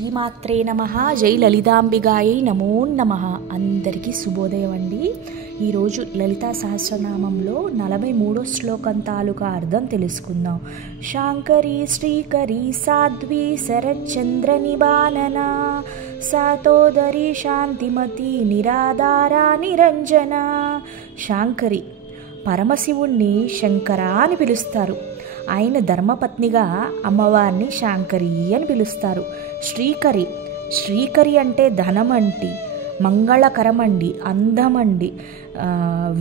శ్రీమాత్రే నమః. జై లలితాంబిగాయై నమో నమః. అందరికీ శుభోదయం అండి. ఈరోజు లలితా సహస్రనామంలో 43వ శ్లోకం తాలూకా అర్థం తెలుసుకుందాం. శాంకరీ శ్రీకరీ సాధ్వీ శరచంద్ర నిబానన సాతోదరి శాంతిమతి నిరాధారా నిరంజన. శాంకరి, పరమశివుణ్ణి శంకర అని పిలుస్తారు. ఆయన ధర్మపత్నిగా అమ్మవారిని శాంకరి అని పిలుస్తారు. శ్రీకరి, శ్రీకరి అంటే ధనమండి, మంగళకరమండి, అందమండి,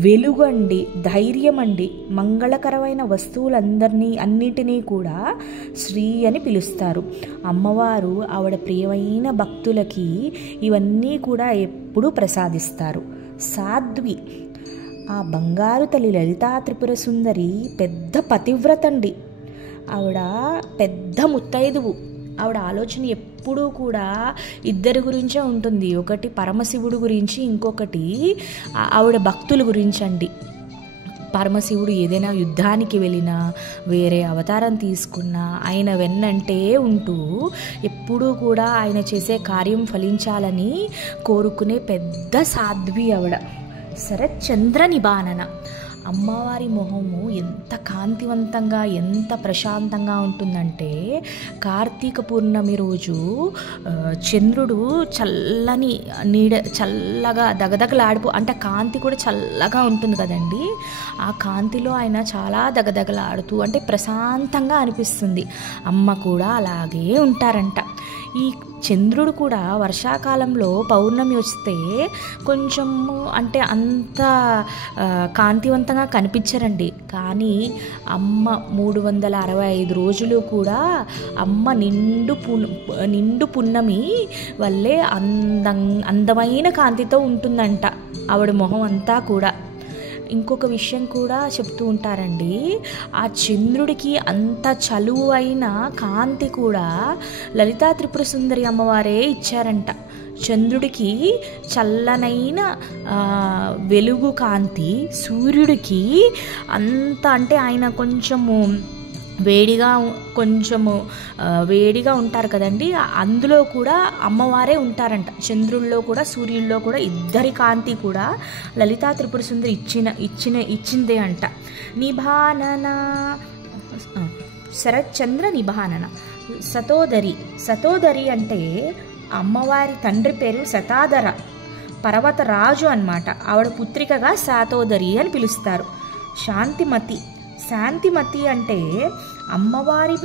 వెలుగండి, ధైర్యమండి, మంగళకరమైన అన్నిటినీ కూడా శ్రీ అని పిలుస్తారు. అమ్మవారు ఆవిడ ప్రియమైన భక్తులకి ఇవన్నీ కూడా ఎప్పుడూ ప్రసాదిస్తారు. సాధ్వి, ఆ బంగారు తల్లి లలితా త్రిపుర సుందరి పెద్ద పతివ్రత అండి. ఆవిడ పెద్ద ముత్తైదువు. ఆవిడ ఆలోచన ఎప్పుడూ కూడా ఇద్దరి గురించే ఉంటుంది. ఒకటి పరమశివుడు గురించి, ఇంకొకటి ఆవిడ భక్తుల గురించి అండి. పరమశివుడు ఏదైనా యుద్ధానికి వెళ్ళినా, వేరే అవతారం తీసుకున్నా ఆయన వెన్నంటే ఉంటూ ఎప్పుడూ కూడా ఆయన చేసే కార్యం ఫలించాలని కోరుకునే పెద్ద సాధ్వి ఆవిడ. శరచంద్ర నిబానన, అమ్మవారి మొహము ఎంత కాంతివంతంగా, ఎంత ప్రశాంతంగా ఉంటుందంటే, కార్తీక పూర్ణమి రోజు చంద్రుడు చల్లని చల్లగా దగదగలాడిపో, అంటే కాంతి కూడా చల్లగా ఉంటుంది కదండి. ఆ కాంతిలో ఆయన చాలా దగదగలాడుతూ, అంటే ప్రశాంతంగా అనిపిస్తుంది. అమ్మ కూడా అలాగే ఉంటారంట. ఈ చంద్రుడు కూడా వర్షాకాలంలో పౌర్ణమి వస్తే కొంచెం, అంటే అంత కాంతివంతంగా కనిపించరండి. కానీ అమ్మ 365 రోజులు కూడా అమ్మ నిండు పున్నమి వల్లే అందమైన కాంతితో ఉంటుందంట ఆవిడ మొహం అంతా కూడా. ఇంకొక విషయం కూడా చెప్తూ ఉంటారండి. ఆ చంద్రుడికి అంత చలువు అయిన కాంతి కూడా లలితా త్రిపుర సుందరి అమ్మవారే ఇచ్చారంట. చంద్రుడికి చల్లనైన వెలుగు కాంతి, సూర్యుడికి అంత, అంటే ఆయన కొంచెము వేడిగా ఉంటారు కదండి. అందులో కూడా అమ్మవారే ఉంటారంట. చంద్రుల్లో కూడా సూర్యుల్లో కూడా ఇద్దరి కాంతి కూడా లలితా త్రిపుర సుందరి ఇచ్చిందే అంట. నిబానన, శరచంద్ర నిబానన. సతోదరి అంటే అమ్మవారి తండ్రి పేరు శతాధర, పర్వతరాజు అన్నమాట. ఆవిడ పుత్రికగా సాతోదరి అని పిలుస్తారు. శాంతిమతి అంటే అమ్మవారి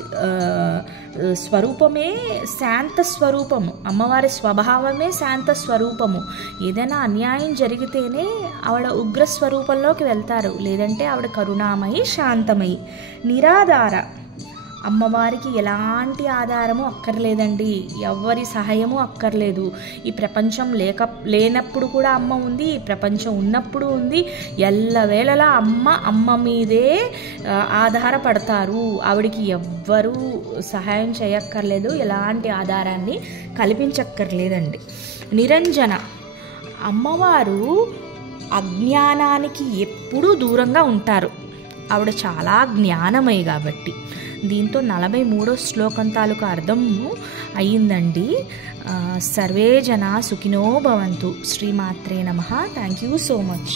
స్వరూపమే శాంత స్వరూపము. అమ్మవారి స్వభావమే శాంత స్వరూపము. ఏదైనా అన్యాయం జరిగితేనే ఆవిడ ఉగ్ర స్వరూపంలోకి వెళ్తారు, లేదంటే ఆవిడ కరుణామయి, శాంతమయి. నిరాధార, అమ్మవారికి ఎలాంటి ఆధారము అక్కర్లేదండి, ఎవరి సహాయము అక్కర్లేదు. ఈ ప్రపంచం లేనప్పుడు కూడా అమ్మ ఉంది, ఈ ప్రపంచం ఉన్నప్పుడు ఉంది. ఎల్లవేళలా అమ్మ మీదే ఆధారపడతారు. ఆవిడికి ఎవ్వరూ సహాయం చేయక్కర్లేదు, ఎలాంటి ఆధారాన్ని కల్పించక్కర్లేదండి. నిరంజన, అమ్మవారు అజ్ఞానానికి ఎప్పుడూ దూరంగా ఉంటారు. ఆవిడ చాలా జ్ఞానమయి కాబట్టి. దీంతో 43వ శ్లోకం తాలూకా అర్థము అయ్యిందండి. సర్వే జనా సుఖినో భవంతు. శ్రీమాత్రే నమః. Thank you so much.